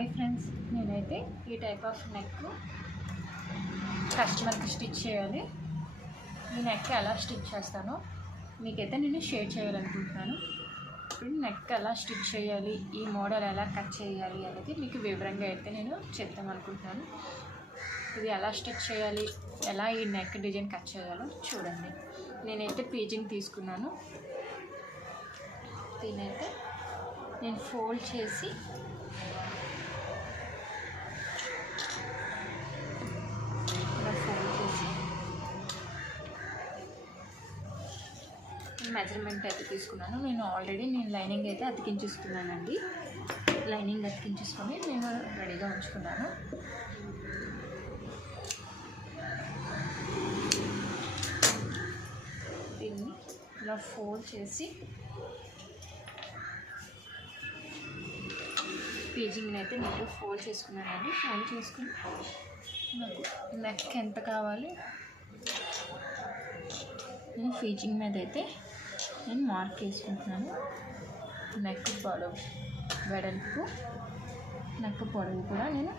Hi friends, నేనైతే ఈ type of neck కస్టమర్కి స్టిచ్ చేయాలి. ఈ నెక్ ఎలా స్టిచ్ చేస్తానో మీకైతే నేను షేర్ చేయాలనుకుంటున్నాను. ఇప్పుడు నెక్ ఎలా స్టిచ్ చేయాలి, ఈ మోడల్ ఎలా కట్ చేయాలి అనేది మీకు వివరంగా అయితే నేను చెప్తామనుకుంటున్నాను. ఇది ఎలా స్టిచ్ చేయాలి, ఎలా ఈ నెక్ డిజైన్ కట్ చేయాలో చూడండి. నేనైతే పీజింగ్ తీసుకున్నాను. దీనైతే నేను ఫోల్డ్ చేసి మెజర్మెంట్ అయితే తీసుకున్నాను. నేను ఆల్రెడీ లైనింగ్ అయితే అతికించేసుకున్నానండి. లైనింగ్ అతికించేసుకొని నేను రెడీగా ఉంచుకున్నాను. దీన్ని ఇలా ఫోల్డ్ చేసి పేజింగ్ని అయితే నేను ఫోల్డ్ చేసుకున్నానండి. ఫోల్డ్ చేసుకుని నాకు నెక్ ఎంత కావాలి నేను పేజింగ్ మీద అయితే నేను మార్క్ వేసుకుంటున్నాను. నెక్ పొడవు, వెడల్పు, నెక్ పొడవు కూడా నేను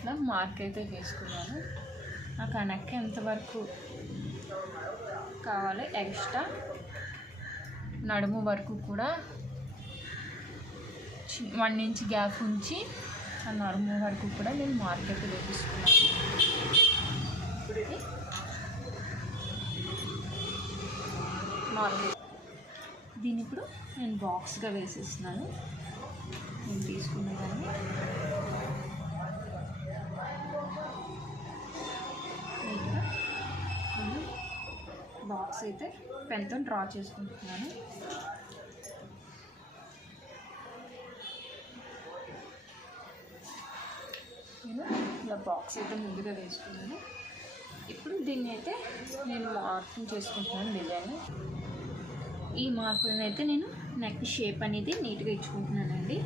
ఇలా మార్క్ అయితే వేసుకున్నాను. నాకు ఆ నెక్ ఎంతవరకు కావాలి, ఎక్స్ట్రా నడుము వరకు కూడా 1 ఇంచ్ గ్యాప్ ఉంచి ఆ నడుము వరకు కూడా నేను మార్క్ అయితే వేసుకున్నాను. ఇప్పుడు ఇది మార్క్, దీన్ని ఇప్పుడు నేను బాక్స్గా వేసేస్తున్నాను. నేను తీసుకున్న దాన్ని నీట్గా నేను బాక్స్ అయితే పెన్తో డ్రా చేసుకుంటున్నాను. నేను ఇలా బాక్స్ అయితే ముందుగా వేసుకున్నాను. ఇప్పుడు దీన్ని అయితే నేను మార్కింగ్ చేసుకుంటున్నాను డిజైన్. ఈ మార్కులను అయితే నేను నెక్ షేప్ అనేది నీట్గా ఇచ్చుకుంటున్నానండి.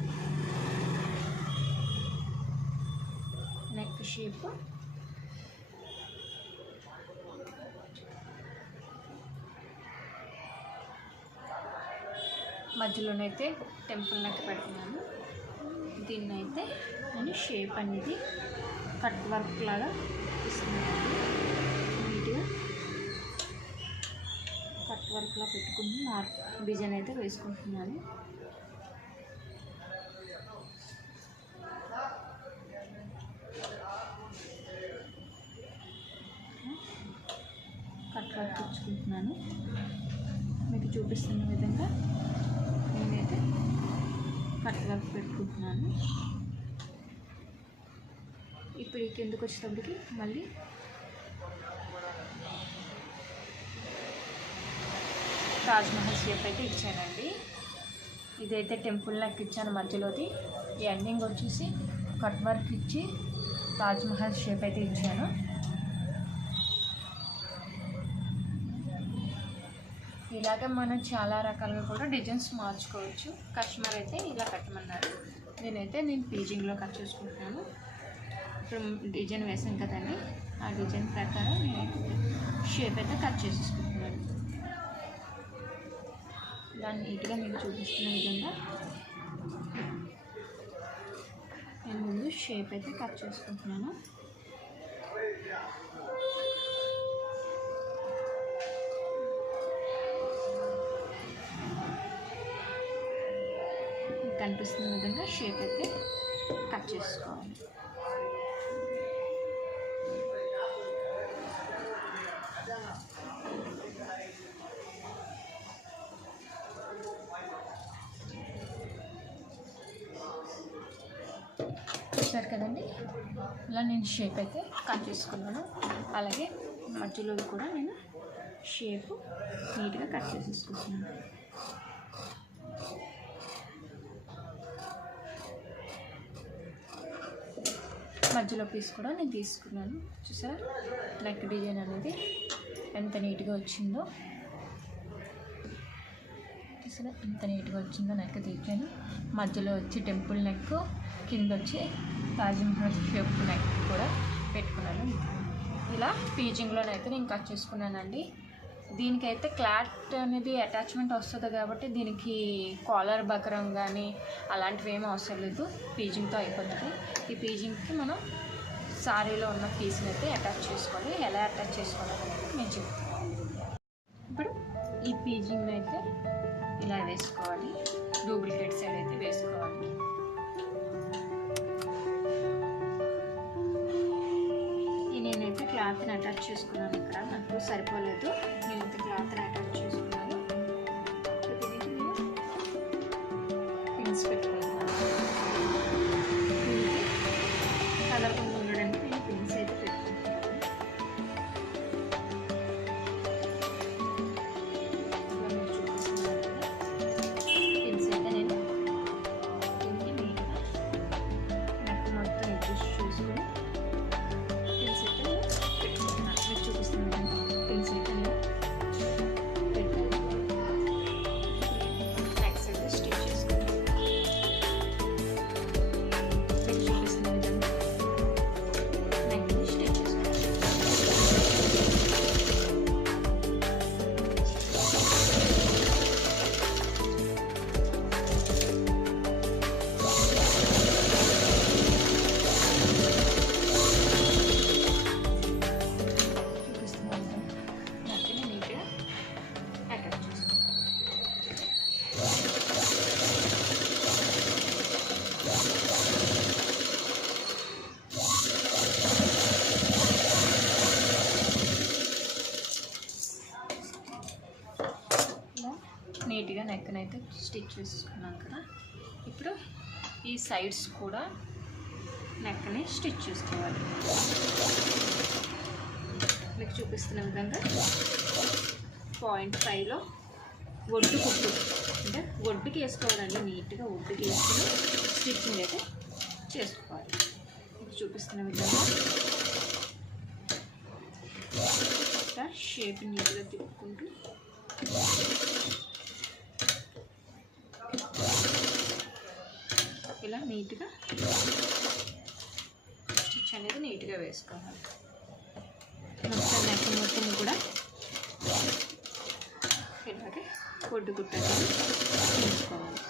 నెక్ షేప్ మధ్యలోనైతే టెంపుల్ నెక్ పెడుతున్నాను. దీన్నైతే నేను షేప్ అనేది కట్ వర్క్ లాగా ఇస్తున్నాను. నీట్గా కట్ వర్క్లా పెట్టుకుని మార్క్ డిజైన్ అయితే వేసుకుంటున్నాను. కట్ వర్క్ ఇచ్చుకుంటున్నాను. మీకు చూపిస్తున్న విధంగా నేనైతే కట్ వర్క్ పెట్టుకుంటున్నాను. ఇప్పుడు ఈ కిందకు వచ్చేటప్పటికి మళ్ళీ తాజ్మహల్ షేప్ అయితే ఇచ్చానండి. ఇదైతే టెంపుల్ నెక్ ఇచ్చాను మధ్యలోది. ఈ ఎండింగ్ వచ్చేసి కట్ వర్క్ ఇచ్చి తాజ్మహల్ షేప్ అయితే ఇచ్చాను. ఇలాగే మనం చాలా రకాలుగా కూడా డిజైన్స్ మార్చుకోవచ్చు. కస్టమర్ అయితే ఇలా కట్టమన్నారు. నేను పీజింగ్లో కట్ చేసుకుంటున్నాను. ఇప్పుడు డిజైన్ వేసాను కదండి, ఆ డిజైన్ ప్రకారం నేను షేప్ అయితే కట్ చేసేసుకుంటున్నాను. దాన్ని నీట్గా మీకు చూపిస్తున్న విధంగా నేను ముందు షేప్ అయితే కట్ చేసుకుంటున్నాను. కనిపిస్తున్న విధంగా షేప్ అయితే కట్ చేసుకోవాలి. చూసారు కదండి, ఇలా నేను షేప్ అయితే కట్ చేసుకున్నాను. అలాగే మధ్యలో కూడా నేను షేప్ నీట్గా కట్ చేసేసుకుంటున్నాను. మధ్యలో పీస్ కూడా నేను తీసుకున్నాను. చూసారా నెక్ డిజైన్ అనేది ఎంత నీట్గా వచ్చిందో. చూసారా ఎంత నీట్గా వచ్చిందో నెక్ డిజైన్. మధ్యలో వచ్చి టెంపుల్ నెక్, కింద వచ్చి తాజ్మహల్ షేప్ నెక్ కూడా పెట్టుకున్నాను. ఇలా పీజింగ్లోనైతే నేను కట్ చేసుకున్నానండి. దీనికైతే క్లాత్ అనేది అటాచ్మెంట్ వస్తుంది కాబట్టి దీనికి కాలర్ బకరం కానీ అలాంటివి ఏమీ అవసరం లేదు, పీజింగ్తో అయిపోతుంది. ఈ పీజింగ్కి మనం సారీలో ఉన్న పీస్ని అయితే అటాచ్ చేసుకోవాలి. ఎలా అటాచ్ చేసుకోవాలనేది నేను చెప్తాను. ఇప్పుడు ఈ పీజింగ్ని అయితే ఇలా వేసుకోవాలి, డూప్లికేట్ సైడ్ అయితే వేసుకోవాలి. నేనైతే క్లాత్ని అటాచ్ చేసుకున్నాను, ఇక్కడ నాకు సరిపోలేదు, నేనైతే క్లాత్ని అటాచ్ చేసుకున్నాను. దీనికి నేను పిన్స్ పెట్టుకుంటున్నాను, కదలకుండా ఉండడానికి నేను పిన్స్ అయితే పెట్టుకుంటున్నాను. పిన్స్ అయితే నేను దీనికి నీట్గా నాకు మొత్తం అడ్జస్ట్ చేసుకుని పిన్స్ అయితే నేను పెట్టుకుంటున్నాను. మీకు చూపిస్తున్నాను, పిన్స్ అయితే నేను పెట్టాను. నెక్స్ట్ అయితే స్టిచ్ చేసుకుంటాను. మీకు చూపిస్తున్నాను విధంగా నెక్ని స్టిచ్ చేసుకుంటాను. నెక్ని నీట్గా అటాచ్ చేసుకుంటాను. ఇలా నీట్గా నెక్ని అయితే స్టిచ్ చేసుకున్నాం కదా. ఇప్పుడు ఈ సైడ్స్ కూడా నెక్ని స్టిచ్ చేసుకోవాలి. మీకు చూపిస్తున్న విధంగా 0.5లో ఒడ్డు కుట్లు, అంటే ఒడ్డుకి వేసుకోవాలండి, నీట్గా ఒడ్డుకి వేసుకుని స్టిచ్చింగ్ అయితే చేసుకోవాలి. మీకు చూపిస్తున్న విధంగా ఇట్లా షేప్ నీట్గా తిప్పుకుంటూ ఇలా నీట్గా స్టిచ్ అనేది నీట్గా వేసుకోవాలి. మొత్తం నెక్ మొత్తం కూడా ఇలాగే ఒడ్డు కుట్ట అనేది తీసుకోవాలి.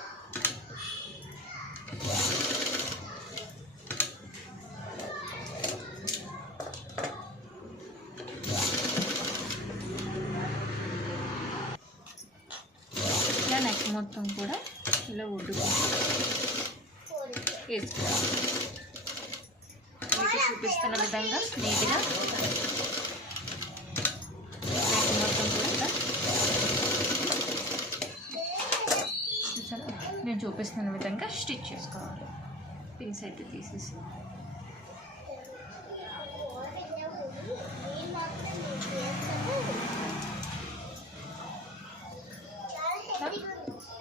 ఇలా నెక్ మొత్తం కూడా ఇలా ఒడ్డు వేసుకోవాలి. మీకు చూపిస్తున్న విధంగా నీట్గా నెక్ మొత్తం కూడా ఇలా చూసారా, నేను చూపిస్తున్న విధంగా స్టిచ్ చేసుకోవాలి. పిన్స్ అయితే తీసేసి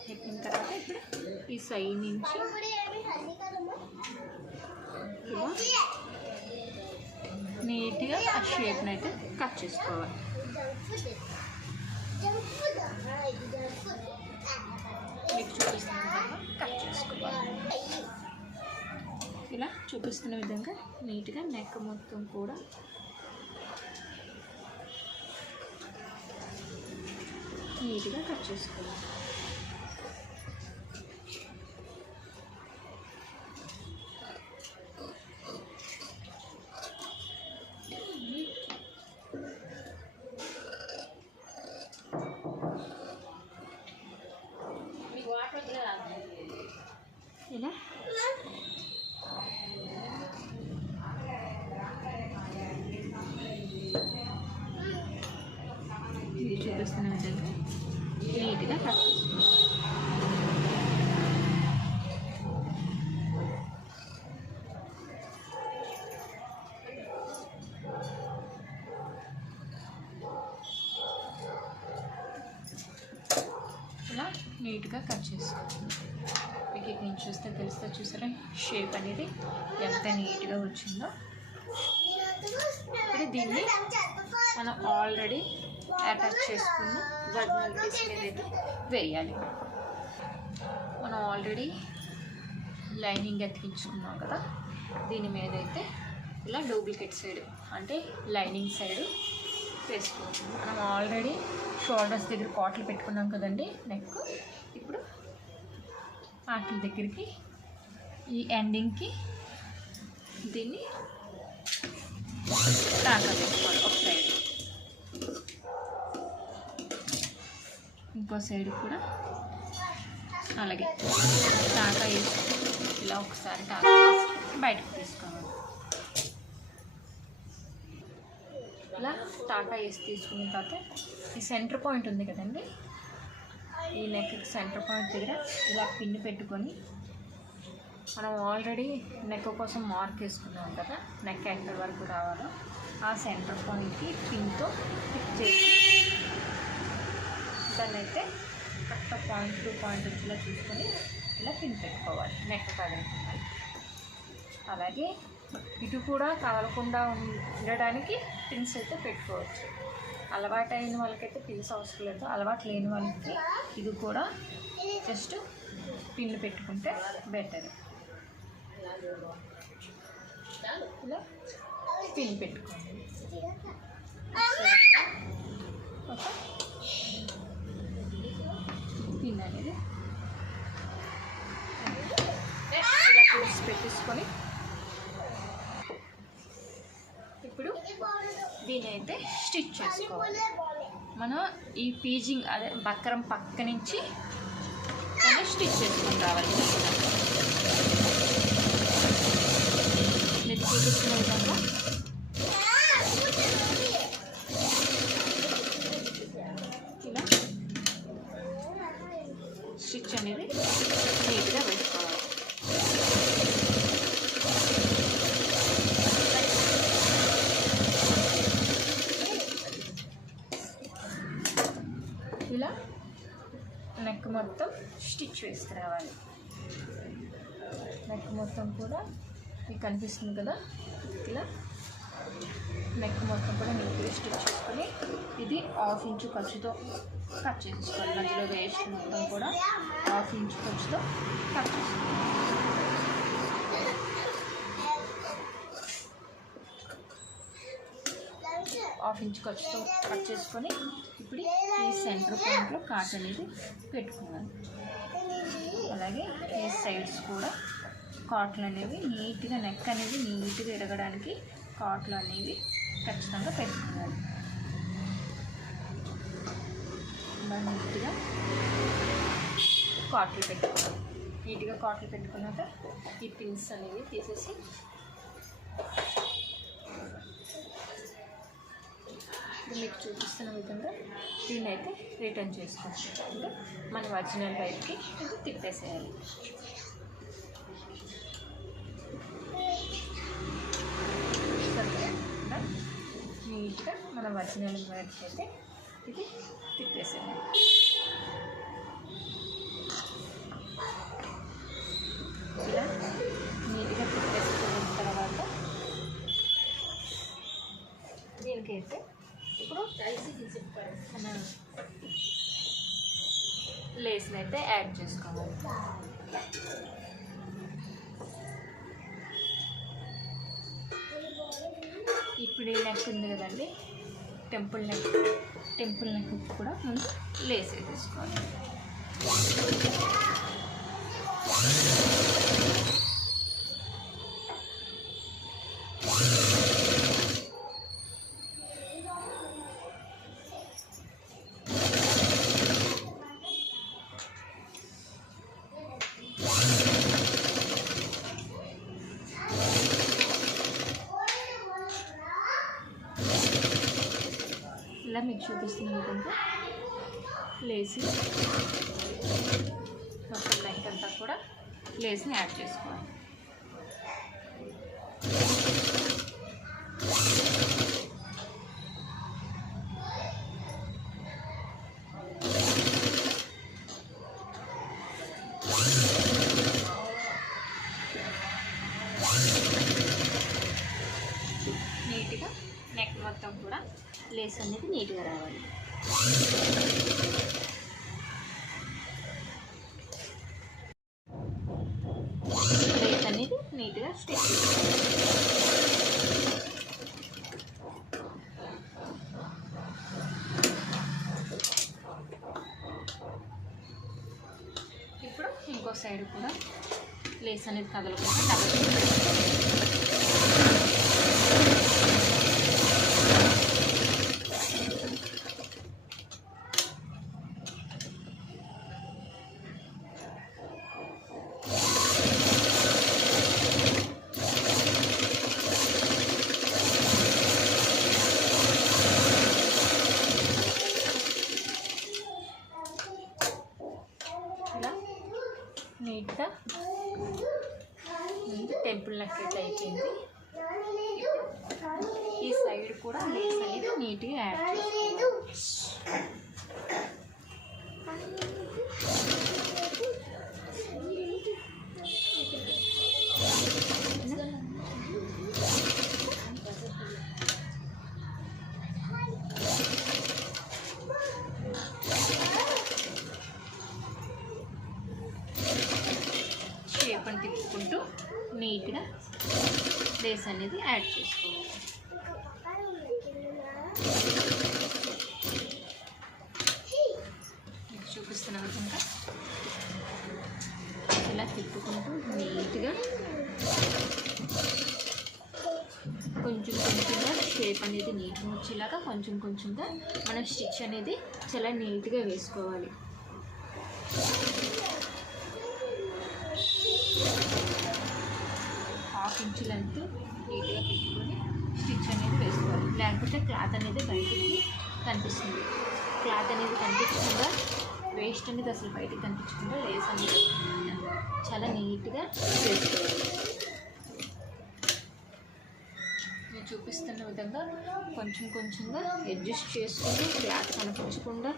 పెట్టిన తర్వాత ఇప్పుడు ఈ సైడ్ నుంచి ఇలా నీట్గా ఆ షేప్ని అయితే కట్ చేసుకోవాలి. మీకు చూపిస్తున్న విధంగా కట్ చేసుకోవాలి. ఇలా చూపిస్తున్న విధంగా నీట్గా నెక్ మొత్తం కూడా నీట్గా కట్ చేసుకోవాలి. ఇలా చూపిస్తున్న విధంగా నీట్గా కట్ చేసుకోవాలి. ఇలా నీట్గా కట్ చేసుకోవాలి. మీకు ఇటు నుంచి చూస్తే తెలుస్తే చూసారా షేప్ అనేది ఎంత నీట్గా వచ్చిందో. ఇప్పుడు దీన్ని మనం ఆల్రెడీ అటాచ్ చేసుకున్న ఒరిజినల్ పీస్ మీద అయితే వేయాలి. మనం ఆల్రెడీ లైనింగ్ ఎత్తికించుకున్నాం కదా, దీని మీద అయితే ఇలా డూప్లికేట్ సైడ్ అంటే లైనింగ్ సైడ్ వేసుకోవచ్చు. మనం ఆల్రెడీ షోల్డర్స్ దగ్గర కాట్లు పెట్టుకున్నాం కదండి నెక్. ఇప్పుడు వాటి దగ్గరికి ఈ ఎండింగ్కి దీన్ని టాకా వేసుకోవాలి. ఒక సైడ్, ఇంకో సైడ్ కూడా అలాగే టాకా వేసి ఇలా ఒకసారి టాకా వేసి బయటకు తీసుకోవాలి. ఇలా టాకా వేసి తీసుకున్న తర్వాత ఈ సెంటర్ పాయింట్ ఉంది కదండి, ఈ నెక్ సెంటర్ పాయింట్ దగ్గర ఇలా పిన్ పెట్టుకొని, మనం ఆల్రెడీ నెక్ కోసం మార్క్ వేసుకున్నాం కదా, నెక్ ఎక్కడి వరకు రావాలో ఆ సెంటర్ పాయింట్కి పిన్తో ఫిక్స్ చేసి దాన్ని అయితే కరెక్ట్ పాయింట్ టు పాయింట్ వచ్చేలా చూసుకొని ఇలా పిన్ పెట్టుకోవాలి నెక్ కదలకుండా. అలాగే ఇటు కూడా కదలకుండా ఉండడానికి పిన్స్ అయితే పెట్టుకోవచ్చు. అలవాటు అయిన వాళ్ళకైతే పిన్స్ అవసరం లేదు, అలవాటు లేని వాళ్ళకి ఇది కూడా జస్ట్ పిన్లు పెట్టుకుంటే బెటర్. ఇలా పిన్ పెట్టుకోండి. ఒక పిన్ అనేది ఇలా పిన్స్ పెట్టేసుకొని ఇప్పుడు దీని అయితే స్టిచ్ చేసుకోవాలి. మనం ఈ పీజింగ్ అదే బక్రం పక్క నుంచి స్టిచ్ చేసుకొని రావాలి. మీరు చూపిస్తున్న విధంగా ఇలా స్టిచ్ అనేది నీట్గా పెట్టుకోవాలి. ఇలా నెక్ మొత్తం స్టిచ్ వేసుకురావాలి. నెక్ మొత్తం కూడా మీకు కనిపిస్తుంది కదా, ఇలా నెక్ మొత్తం కూడా నీట్గా స్టిచ్ చేసుకొని ఇది 1/2 ఇంచు ఖర్చుతో కట్ చేసుకోవాలి. మధ్యలో వేస్ట్ మొత్తం కూడా 1/2 ఇంచు ఖర్చుతో కట్ చేసుకోవాలి. 1/2 ఇంచు ఖర్చుతో కట్ చేసుకొని ఇప్పుడు ఈ సెంటర్ పాయింట్లో కాట్ అనేది పెట్టుకోవాలి. అలాగే ఈ సైడ్స్ కూడా కాట్లు అనేవి నీట్గా, నెక్ అనేది నీట్గా ఎరగడానికి కాట్లు అనేవి ఖచ్చితంగా పెట్టుకోవాలి. బాగా నీట్గా కాట్లు పెట్టుకోవాలి. నీట్గా కాట్లు పెట్టుకున్నాక ఈ పిన్స్ అనేవి తీసేసి మీకు చూపిస్తున్న విధంగా దీన్ని అయితే రిటర్న్ చేసుకోవచ్చు. అంటే మన ఒరిజినల్ వైపుకి ఇది తిప్పేసేయాలి. నీట్గా మన ఒరిజినల్ వైపుకి అయితే ఇది తిప్పేసేయాలి. ఇలా నీట్గా తిప్పేసుకున్న తర్వాత దీనికైతే ఇప్పుడు మన లేస్ని అయితే యాడ్ చేసుకోవాలి. ఇప్పుడు ఈ నెక్ ఉంది కదండి, టెంపుల్ నెక్ కూడా ముందు లేస్ వేసేసుకోవాలి. ఇలా మీకు చూపిస్తున్న విధంగా లేసి మొత్తం నెక్ అంతా కూడా లేస్ని యాడ్ చేసుకోవాలి. నీట్గా నెక్ మొత్తం కూడా లేస్ అనేది నీట్గా రావాలి. లేస్ అనేది నీట్గా స్టిచ్ చేసుకోవాలి. లేస్ అనేది కదలకుండా డబల్ స్టిచ్ చేసుకోవాలి. నీట్గా టెంపుల్ నెక్ అయితే అయిపోయింది. ఈ సైడ్ కూడా లేస్ అనేది నీట్గా యాడ్ చేసుకోవాలి. షేప్ అని తిప్పుకుంటూ నీట్గా లేస్ అనేది యాడ్ చేసుకోవాలి. మీకు చూపిస్తున్న విధంగా ఇలా తిప్పుకుంటూ నీట్గా కొంచెం కొంచెంగా షేప్ అనేది నీట్గా వచ్చేలాగా కొంచెం కొంచెంగా మనం స్టిచ్ అనేది చాలా నీట్గా వేసుకోవాలి. హాఫ్ ఇంచ్ లెంత్ నీట్గా పెట్టుకొని స్టిచ్ అనేది వేసుకోవాలి. లేకపోతే క్లాత్ అనేది బయటికి కనిపిస్తుంది. క్లాత్ అనేది కనిపించకుండా వేస్ట్ అనేది అసలు బయటికి కనిపించకుండా లేస్ అనేది చాలా నీట్గా వేసుకోవాలి. నేను చూపిస్తున్న విధంగా కొంచెం కొంచెంగా అడ్జస్ట్ చేసుకుంటూ క్లాత్ కనిపించకుండా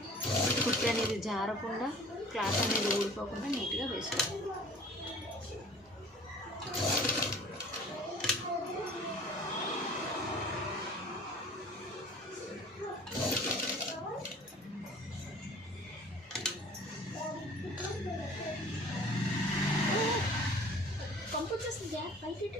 కుట్టి అనేది జారకుండా క్లాత్ అనేది ఊడిపోకుండా నీట్గా వేసుకోవాలి. పంపుతుందా బయట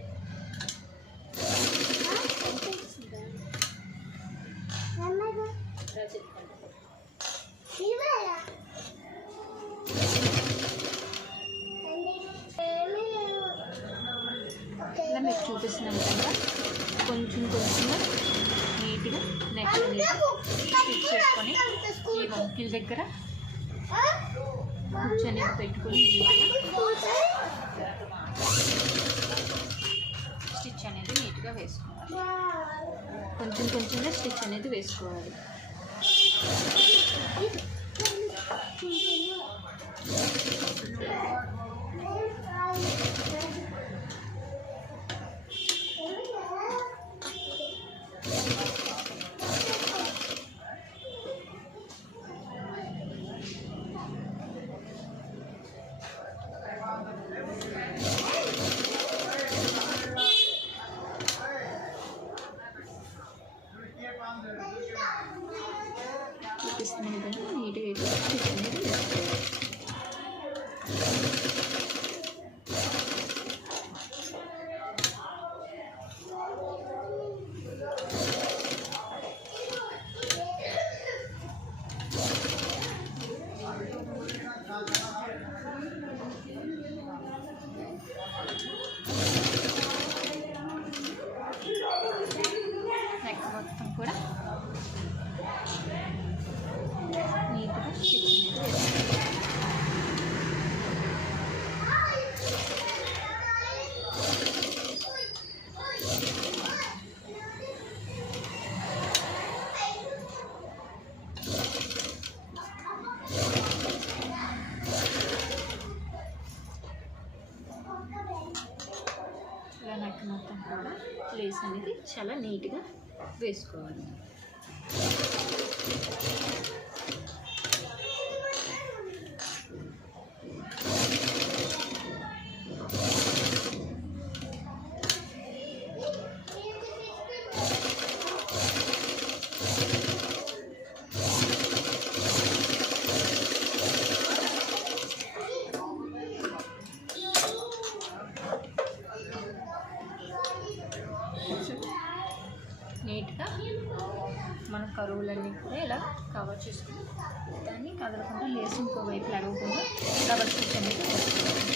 ఇలా మీకు చూపిస్తున్న విధంగా కొంచెం కొంచెంగా నీట్గా నెక్ అనేది స్టిచ్ చేసుకొని ఈ వంకిల దగ్గర కుచ్చు అనేది పెట్టుకొని నీట్గా స్టిచ్ అనేది నీట్గా వేసుకోవాలి. కొంచెం కొంచెంగా స్టిచ్ అనేది వేసుకోవాలి. చూపిస్తున్న విధంగా నీట్గా స్టిచ్ అనేది వేసుకోవాలి. నెక్ మొత్తం కూడా నీట్గా స్టిచ్ అనేది వేసుకోవాలి. ఇలా నెక్ మొత్తం కూడా లేస్ అనేది చాలా నీట్గా వేసుకోవాలి. నీట్గా మన కరువులన్నీ కూడా ఇలా కవర్ చేసుకుని దాన్ని కదలకుండా లేసి ఇంకో వైపు అడగకుండా డబల్ స్టిచ్ అనేది వేసుకోవాలి.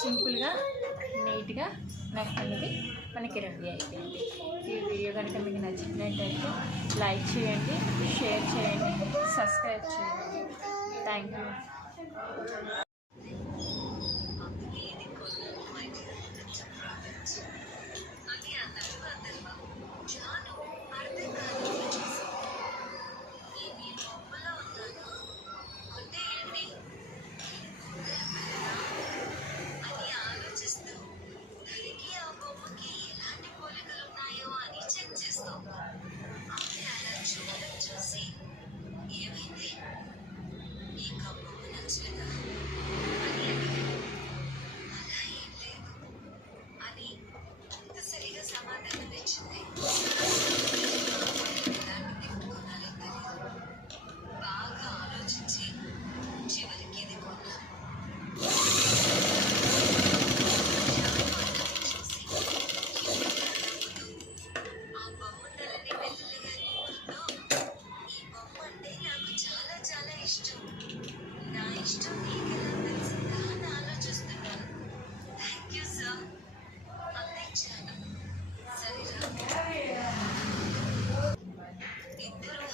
సింపుల్గా నీట్గా నెక్ అనేది మనకి రెడీ అయిపోయింది. ఈ వీడియో కనుక మీకు నచ్చినట్టయితే లైక్ చేయండి, షేర్ చేయండి, సబ్స్క్రైబ్ చేయండి. Thank you. ఇద్దరు